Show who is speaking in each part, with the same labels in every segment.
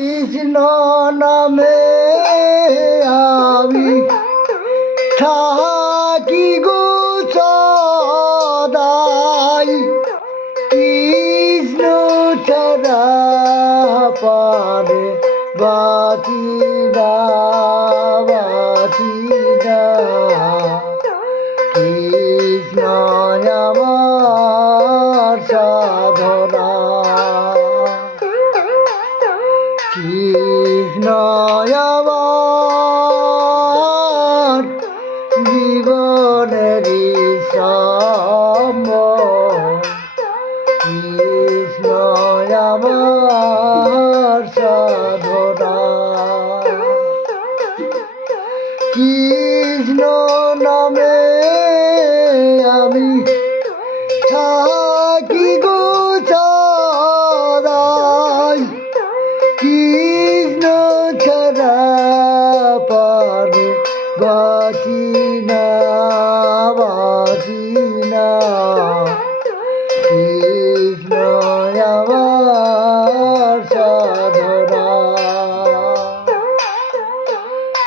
Speaker 1: কৃষ্ণ নামে আমি থাকি গো সদাই। কৃষ্ণ ছাড়া পারে বাতি না, বাতি কৃষ্ণ আমার সাধনা। বাঁচি না বাঁচি না কৃষ্ণ আমার সাধনা।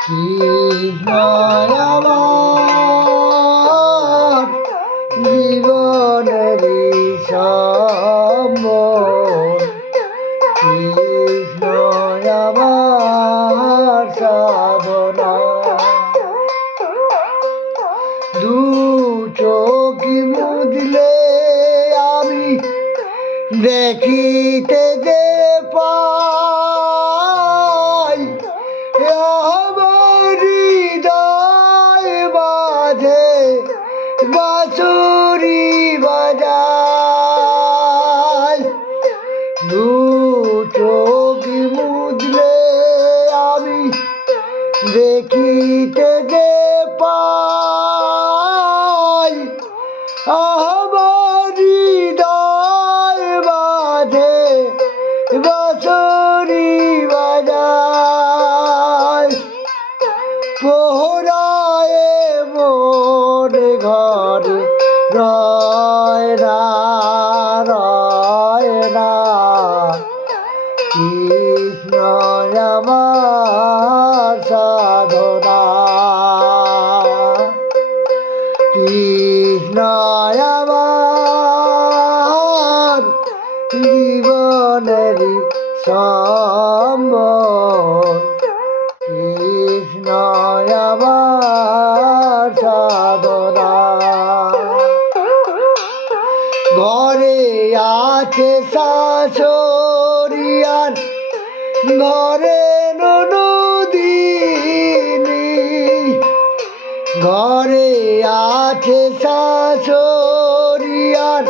Speaker 1: কৃষ্ণ আমার জীবনের সম্বল কৃষ্ণ দেখিতে যে পাই বছরি বাজায় পোহরায় মোর ঘরে রয় না কৃষ্ণ সাধনা। কৃষ্ণ আমার জীবনের সম্বল। কৃষ্ণ আমার সাধনা। ঘরে আছে শাশুড়িয়ার ঘরে নদী ঘরে আছে শাশুড়িয়ার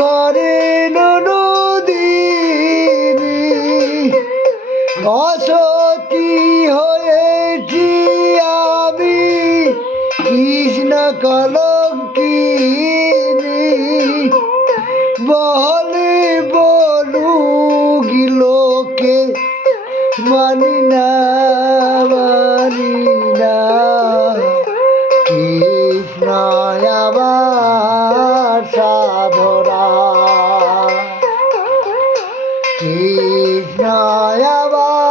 Speaker 1: ঘরে কলঙ্কিনী। বলে বলু গিলোকে মানি না মানি না। কৃষ্ণ আমার সাধনা। কৃষ্ণ আমার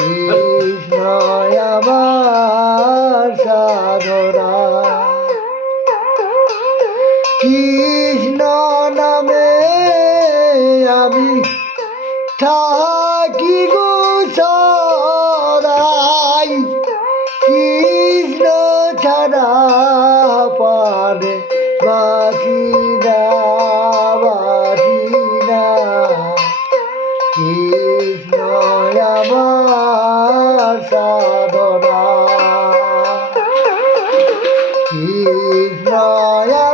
Speaker 1: কৃষ্ণ আমার সাধনা। কৃষ্ণ নামে আমি থাকি গো সদাই। কৃষ্ণ ছাড়া পারে বাঁচি না বাঁচি না। কৃষ্ণ আমার বিজয়া